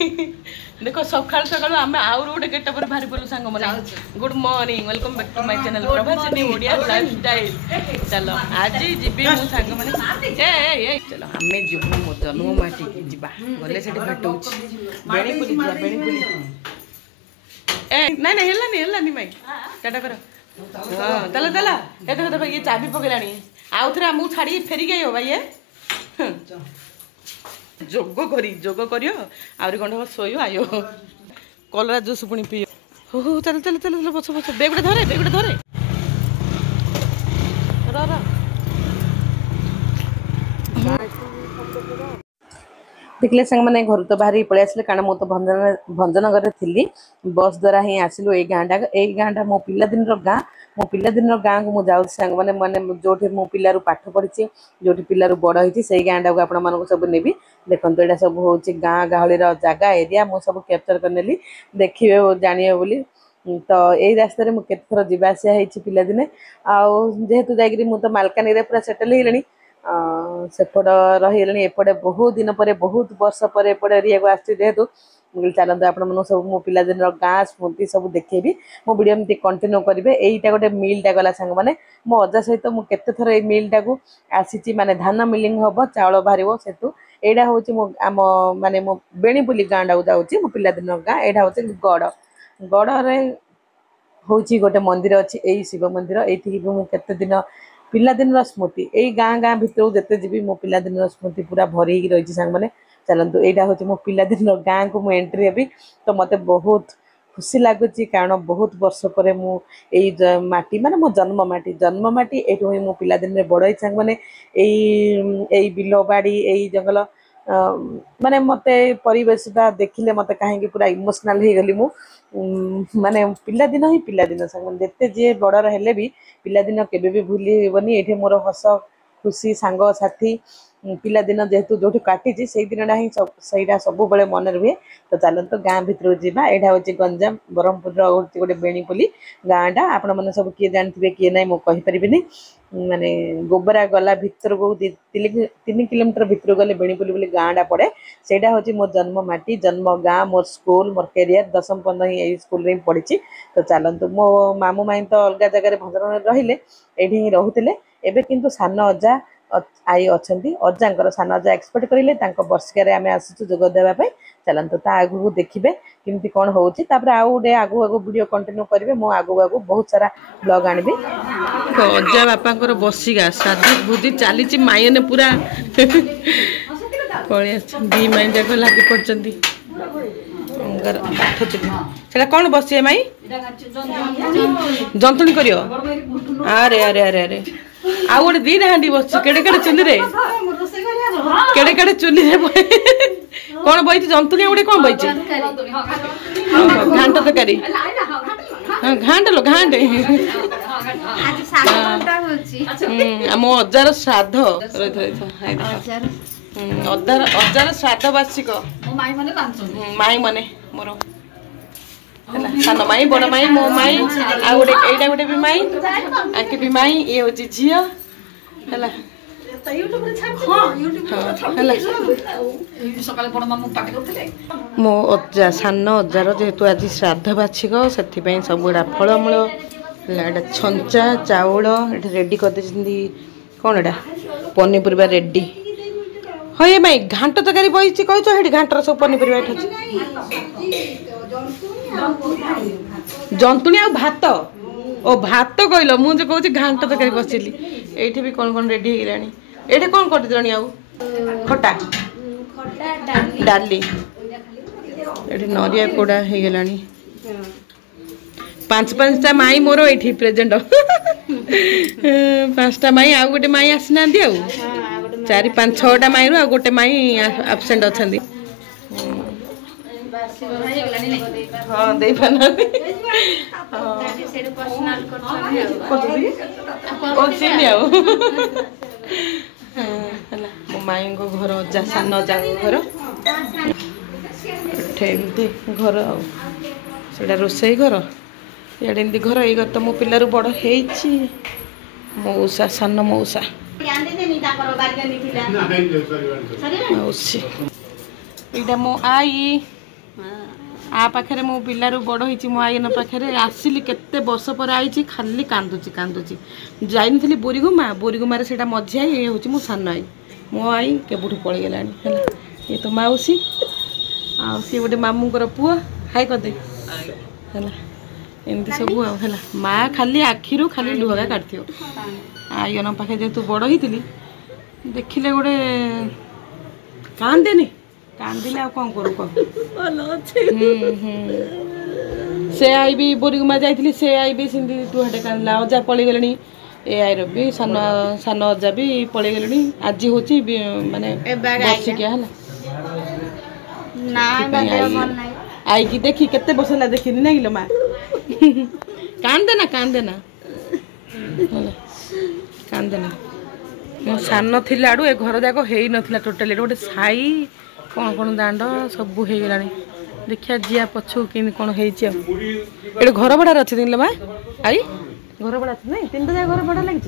देख सकाल सकाल आम आउ गोटे गेट पर बाहरी पड़ू सांग मैंने good morning welcome back to my channel Prabhasini Odia lifestyle. चलो आज जीवी मो सांग मैंने ए चलो आम जीवु मो जन्ममाटी की जीवा गले से भेट हो बेणीपुली जा बेणीपुली ए ना ना हेलानी माई टाटा कर हाँ चलो चलो ये देखो देखो ये चाबी पकड़ानी आउ थे आमको छाड़ी फेरिक आयो भाई जोग करियो आउरी गंढ शोयो आयो कलरा जूस पुणी पी हो हो चल चल चल चल बस बस बेगुटे धरे देखले संग मैंने घर तो बाहरी पलि आसिले कारण मु तो भंजनगर थी बस द्वारा ही आसिलु ए गाँटा मो पिला दिन गाँ मो पिला दिन गाँ को मुझे सांग मैंने मैंने जो मो पिलू पाठ पढ़ी जो पिलू बड़ होती से गाँटा को आप सब नेबी देखो यहाँ सब हूँ गाँ गहली जगह एरिया मु सब कैप्चर करनेली देखिए जानिए बोली तो यही रास्तार मुझे थर जावासिया पिला दिने आहेतु जाकि मुझे मालकानगिरी पूरा सेटल हो सेपट रही एपटे बहुत दिन पर बहुत वर्ष पर एपटे एरिया को आसती जेहेतु चलते आप सब मो पिला दिन गाँ स्मृति सब देखेबी मो वीडियो एमती कंटिन्यू करेंगे यहीटा गोटे मिलटा गला सांग मैंने मो अजा सहित मुझे थर ये मिलटा को आसी माने धान मिलिंग हम चाउल बाहर सेतु यहाँ हूँ मो आम माने मो बेणीपुली गाँटा को जाऊँगी मो पिला दिन गाँ यहाँ हूँ गड़े हूँ गोटे मंदिर अच्छी यही शिव मंदिर ये मुझे दिन पिलादिन स्मृति यही गाँ भितर जिते जी मो पिलादिन स्मृति पूरा भरी रही सांग मैंने चलतु यहाँ हूँ मो पिलादिन गाँ को मुझे एंट्री हेबी तो मत बहुत खुशी लगुच कारण बहुत वर्ष पर माटी माने मो जन्ममाटी ये मो पिलादिन बड़ सांग मैंने यही बिल बाड़ी यही जंगल माने मते परिवेशटा देखिले मते कहीं पूरा इमोशनल हो गली मु माने पिलादिन ही पिलादिन सांग जिते जी बड़र हेले भी पिलादिन केबे भी भूली हेबनी एठे मोर हस खुशी सांग साथी पिलादिन जेहेतु जो काटी से दिन ही सहीटा सब बड़े मन रुहे तो चलते गाँ भितर जावा यहाँ हूँ गंजाम ब्रह्मपुर गोटे बेणीपुली गाँटा आपण मैंने सब किए जानते किए ना मुझे माने गोबरा गला भितर को 3 किलोमीटर भितर गले बेणीपुली बोली गाँटा पड़े से हूँ मो जन्ममाटी जन्म गाँ मोर स्कूल मोर कैरियर 10वीं 15 ही यही स्कूल रे पढ़ी तो चलतु मो मामू माई तो अलग जगह भद्रक रहिले ये रोते एवं किंतु सान अजा आई अच्छा अजांर सान अजा एक्सपेक्ट करें वर्षिकार आम आसु जोग देवाई चलतु ता आगू देखिए किमती कौन होती आउ गए आगू आगू वीडियो कंटिन्यू करेंगे मो आगू आगू बहुत सारा ब्लॉग आनबी अजा बापा बसिका श्राद्ध भोजी चली माइने पूरा पलि दी माई जाक लगी पड़ती पाठ कौन बस माई जंतुणी कर अरे अरे अरे अरे आउ गोटे दी हांडी बस केड़े केड़े चुली रे केड़े केड़े चुली रे कौन बही जंतुणी गोटे कौन बही घाट तरकारी हाँ घाट लो घाट मो अजार श्राद्ध अजार श्राद्ध वार्षिक माई मने मोर सान माई बड़ माई मो माई आ गोटे एटा गोटे भी माई आके भी माई ये हूँ झी है मो अजा सान अजार जेहेतु आज श्राद्ध वार्षिक से सब गुड़ा फलमूल एटा छंचा चाउल ये रेडी कर कौन एटा पनीपरिया रेडी हाँ ये माई घाट तरकारी बही कही घाटर सब पनीपरिया जंतुणी आ भात ओ भात कहल मुझे कहूँ घाट तरकारी बसिली ये भी कौन कौन रेडी हो गलानी ये कौन कर दिलनी आउ खटा डाली ये नरिया पोड़ा हो गलानी 5-5टा माई मोर ये प्रेजेंट 5टा माई आउ गोटे माई आसीना आउ 4-5-6टा माई रू आ गोटे माई आबसेंट अच्छा हाँ दे पाना मो माई घर अजा सान अजा घर एमती घर आटा रोसई घर इे एमती घर ये तो मो पिलू बड़ हो मौसा सान मौसा मौसी इटा मो आई आ पाखे मो पिलारू बड़ होती मो आईन पाखे आसिली केते वर्ष पर आई खाली कांदुची कांदुची जाइनी बोरीगुमार से मझी आई ये हूँ मो सान आई मो आई केबुठू पलि गला ये तो मौसी सी गोटे मामूर पुओ हाई करदे एमती सब है माँ खाली आखिरू खाली लुहगा काटि आईन पाखे जेहेतु बड़ होती देखिले गोटे कांदेनी कांदिले आ कौन करू कह से आई भी बोरीगुमा जाइली से आई भी सिंधी टुहाटे कांदला अजा पलि गले ए आईर भी सान सान अजा भी पलि गले आज हूँ माने बसिकिया आई की देखी केते वर्ष है देखी ना गिलो माँ कांदे ना सान थी आड़ू ए घर जाक हो नाला टोटाली गोटे साई कौन कौन दांड सब हो गला देखिया जिया पछू कि कौन हो घर भड़ा अच्छे दिन माँ आई घर भड़ा अच्छे नहीं 3टा जाक घर भड़ा लगी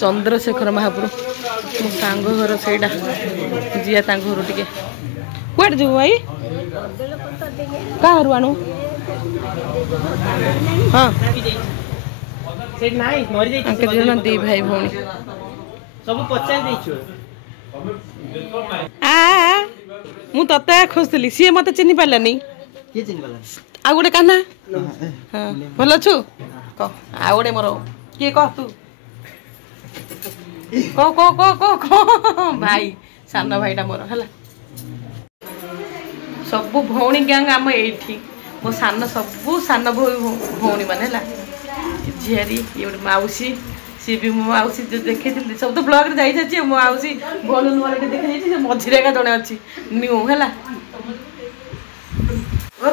चंद्रशेखर महापुर मो सांग घर से जिया घर टे कौट जीव आई कहाँ आणु हाँ दी भाई भौणी सब मु तते खोजली सी मत चिन्ह पारानी आ गोटे काना हाँ भल अच्छु कह आ गोटे मोर किए कह तू कह भाई सान भाईटा मोर है सबू भौणी गैंग आम ये मो सान सबू सान भौणी मान झीरी ये गोटे मौसी सी भी मो मौसी जो देखी सब तो ब्लॉग रे जाइए मो मौसी भल नुआ देखी मझे का जड़े अच्छी न्यू है घर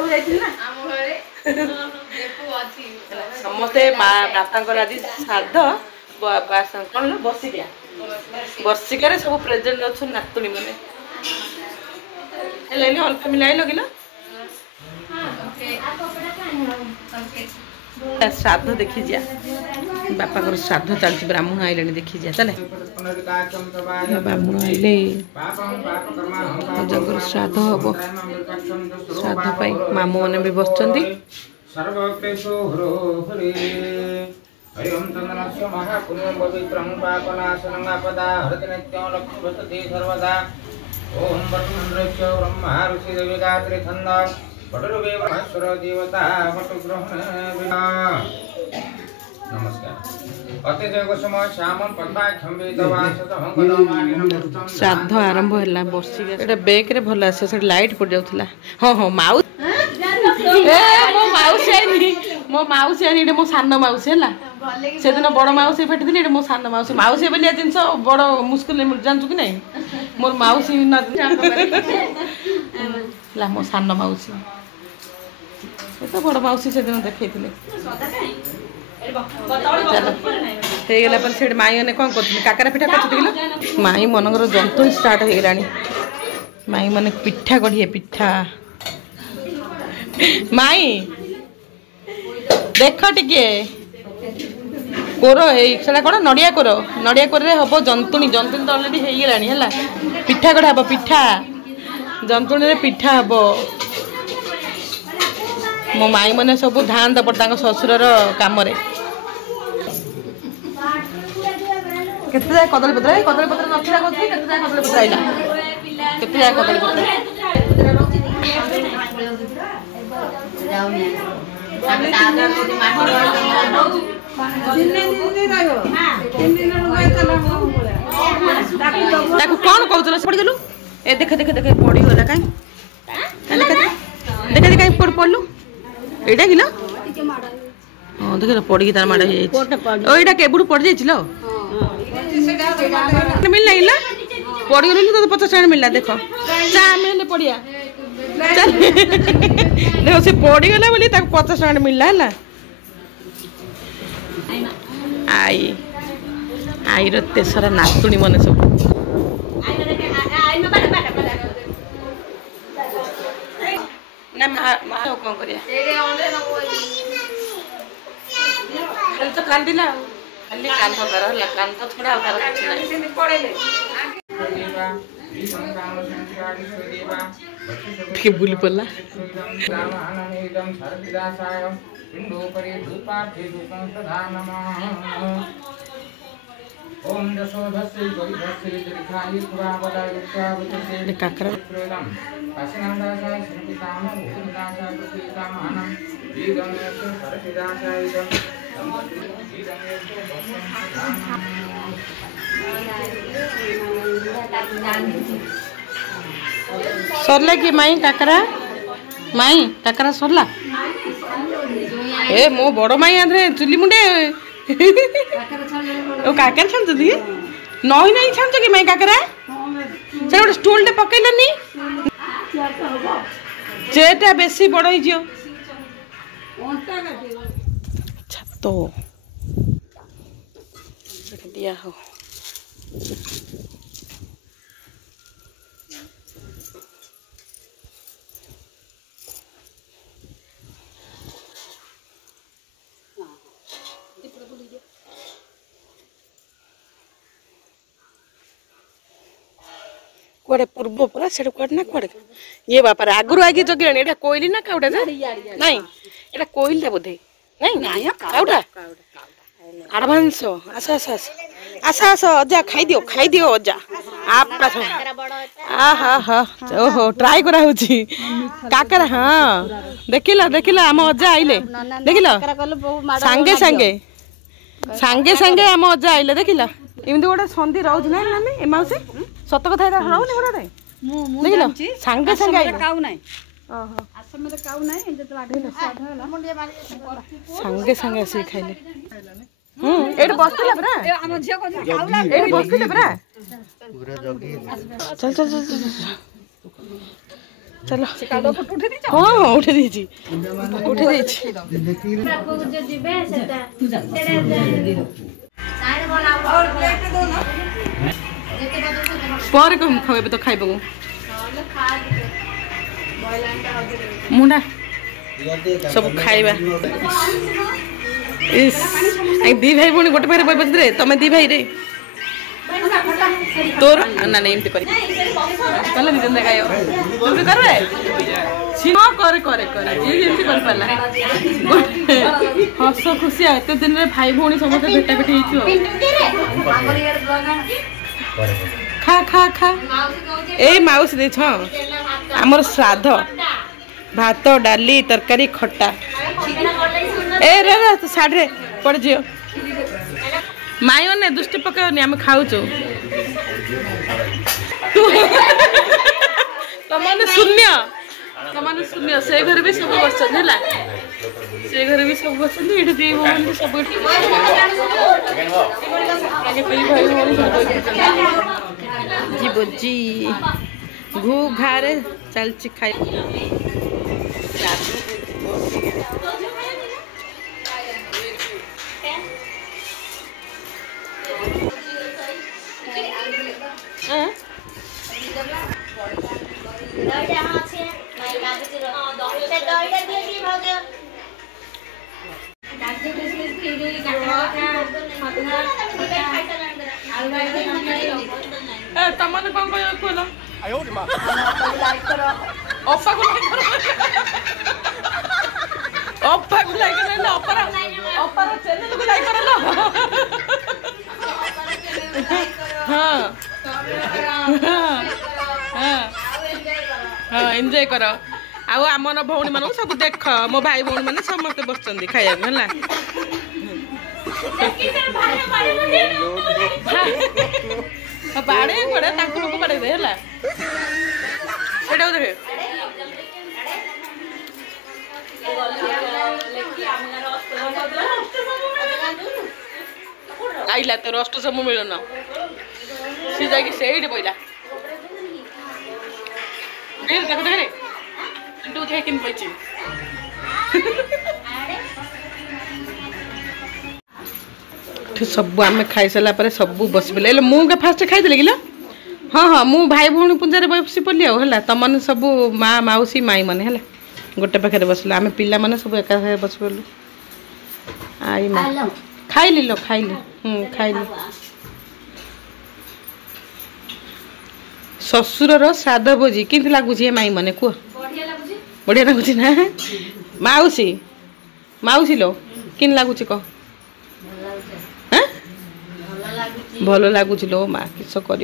समस्ते बापा आज श्राद्ध कौन बर्षिकिया बर्षिकार सब प्रेजेंट अच्छे नातुणी मैंने अल्फा मिलाई लगिल श्राद्ध देखी जा बापा श्राद्ध चलती ब्राह्मण आइले देखी जा चले ब्राह्मण आइले जगर श्राद्ध हम श्राद्ध पाई मामू मैंने भी बस श्राद्ध आरंभ है बर्षिका बेक रे भल आसे लाइट पड़ जाऊला हाँ हाँ माउस मो माउसी आनी मो सान माउसी है से दिन बड़ माउसी फेटी थी मो सान माउसी माउसी बोलिया जिन बड़ मुस्किल जानचु कि नहीं मोर माउसी मो सान माउसी तो बड़ माउसी से दिन देखी चल से माई मैंने कौन कर काकरा पिठा कर माई मनकर जंतु स्टार्ट हो गला माई मैंने पिठा गढ़िए पिठा माई देख टिके कोर से कौन नड़िया कोर हम जंतुणी जंतुणी तो अलरेडी हो गला पिठा गढ़ा हम पिठा जंतुणी पिठा हम मो माई मैंने सब धान दब ससुर कम केते जाए कदली पत्र नथिला करथि केते जाए कदली पत्र आइला केते जाए कदली पत्र ताकू कौन कहउतला पड़ गेलु ए देख देख देख पड़ी होला काई देख देख देख काई पड़लु एटा गिला हां देख पड़ी तार माडा हे ओइटा केबुड पड़ जाइछलो मिलना इला पड़ी गली तो 50 टका मिलला देख चा मिले पड़िया चल देखो से पड़ी गला बोली ताको 50 टका मिलला हला आई आई रो तेसरा नातुणी मने सब ना मा कौन करिया खाली तो कांदिला खाली कांध कर हला कांध छोड़ा तार कुछ नहीं ଟିକେ ବୁଲି ପଡିଲା। ओम दशोधस्य परिधस्य दीर्घायु पुरावदायुक्तावते काकरा अशनादासाय श्रीपिताम भूमिदासाय प्रतीकामानं वीरमेषु परशिदासाय सरला कि माई काकरा सरला ए मो बड़ माई आंध्रे चुली मुंडे ओ काकर छान दी नई नहीं छान कि माई काकरा से गोटे स्टूल टे पकईलनी जेटा बेसी बड़ हो जियो छात दिया हो कड़े पूर्व पूरा से ना कड़े ये बापर आगुरी आगे जगिलानी एटा कोइली ना काउटा नहीं एटा कोइल बोधे नहीं काउटा एडवांस आसा आसा आसा आसा अजा खाई दियो अजा आप हा हा ओहो ट्राई करा होची काकरा हां देखिला हम अजा आइले देखिला संगे संगे संगे संगे हम अजा आइले देखिला एमती गोटे संधि रोज ना नानी ए माउसी सत कथा रहउनी गोटे देखिला संगे संगे आइले काउ नाही ओहो आसम में काउ नाही जे तो आगे साधा होला मुंडिया मारी संगे संगे से खाइले एड बसतिला बरा हम झियो को खाउला एड बसतिला बरा पूरा जगी चल चल चल चलो से कादो फट उठे दीछ हां उठे दीची को जे दिबे सेटा साइड बनाओ और प्लेट दो ना जेते बदो पर कम खावे तो खाइबो ले खा बॉयलंटा मुंडा सब खाइबा इस दी भाई पुणी गोटे पाखे बस रे तमें दी भाई रे तोर ना नहीं एमती करी चल निजन देखायो तू भी करबे छिनो करे करे करे ये एमती कर पाला हस खुशी एते दिन रे भाई भौणी समस्त भेटा भेटी खा खा खा ए माउस दे छ हमर श्राद्ध भात डाली तरकारी खट्टा ए रे रे तो साढ़ रे पड़ जियो मायो ने दुष्ट पकाओनी हम खाऊ छो तमने शून्य से घर भी सब बसन हला से घर भी सब बसन एठी दी भवन सब आगे कोई भाई भवन जीव जी घू घारे चलची खाई तमने कौन खोलो ओप्पा को लाइक करो ओप्पा चैनल को लाइक करो हाँ हाँ एंजॉय करो आउ आमर भौणी मान सब देख मो भाई भौणी मैंने समस्त बस खाया बाड़े पड़े लोक बाड़े है देखे आईला तो रस्ट सब मिलन सी जा पड़ा देख देखे तू थे कि सब आम खाई सारा सब बस पड़े मुझे फास्ट खाई कि हाँ हाँ मु भाई भौणी पूजा बसी पड़ी है तमने सब माँ मौसी माई मैंने है गोटे पाखे बसला आम पिला माने सब एका बस पड़ू आई माँ खाइली खाइली शशुर श्राद्ध भोजी केमती लगुच माई मैंने कह बढ़िया लगुच ना माउसी माउसी लो किन लगुच कह भल लगुच लो माँ किस कर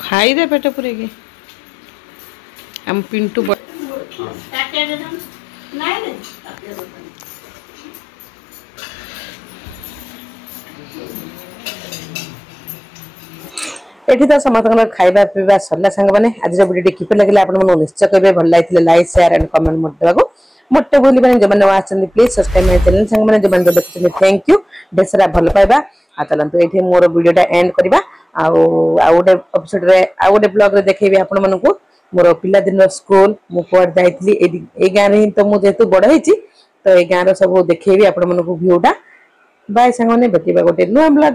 खाईदे पेट पूरे आम पिंटू एठी तो समस्त खाଇବା पीवा सरला सांग माने आज वीडियो किप लगे आप निश्चय कहे भल लगे लाइक शेयर एंड कमेंट मोटे मोटे बोली मैंने जो मैंने आसती प्लीज सब्सक्राइब माय चैनल सांग मैंने जो मैंने देखते थैंक यू ढेसरा भल पाइबा आ चलते ये मोर वीडियोटा एंड करवा गोटे एपिसोड रे आ गोटे ब्लॉग रे देखेबी आपण मानकू मोर पिला दिन स्कूल मु पढ़ जाइतली ए गां रे तो मु जेतु बड़ हेची तो ए गां रो सब देखेबी आपण मानकू व्यूटा बाय सांग माने बेटिबा गोटे नुआ ब्लॉग।